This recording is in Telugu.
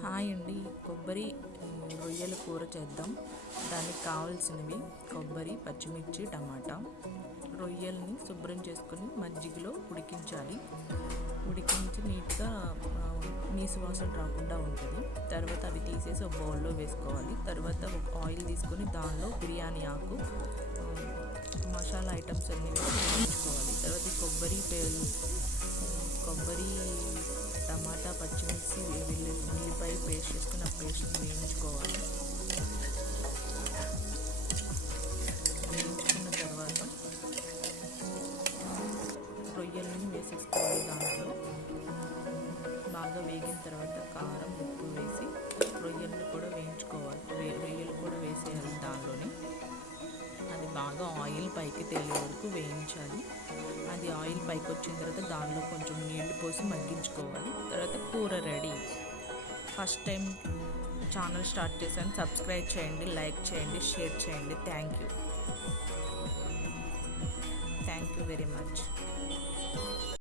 హాయ్ అండి. కొబ్బరి రొయ్యల కూర చేద్దాం. దానికి కావాల్సినవి కొబ్బరి, పచ్చిమిర్చి, టమాటా. రొయ్యల్ని శుభ్రం చేసుకొని మజ్జిగలో ఉడికించాలి. ఉడికించి నీట్గా నీసు వాసన రాకుండా ఉంటుంది. తర్వాత అవి తీసేసి ఒక బౌల్లో వేసుకోవాలి. తర్వాత ఒక ఆయిల్ తీసుకొని దానిలో బిర్యానీ ఆకు, మసాలా ఐటమ్స్ అన్నీ వేయించుకోవాలి. తర్వాత కొబ్బరి, టమాటా, పచ్చిమిర్చి, ఉల్లిపాయ పేస్ట్ చేసుకుని ఆ పేస్ట్ని వేయించుకోవాలి. వేయించుకున్న తర్వాత రొయ్యలని వేసేసుకోవాలి. దాంట్లో బాగా వేగిన తర్వాత కారం, ఉప్పు వేసి రొయ్యలను కూడా వేయించుకోవాలి. రొయ్యలు కూడా వేసేయాలి దానిలోనే. అది బాగా ఆయిల్ పైకి తేలే వరకు వేయించాలి. అది ఆయిల్ పైకి వచ్చిన తర్వాత దానిలో కొంచెం నీళ్లు పోసి మగ్గించుకోవాలి. తర్వాత కూర ready. First time channel start చేశాను. సబ్స్క్రైబ్ చేయండి, లైక్ చేయండి, షేర్ చేయండి. Thank you very much.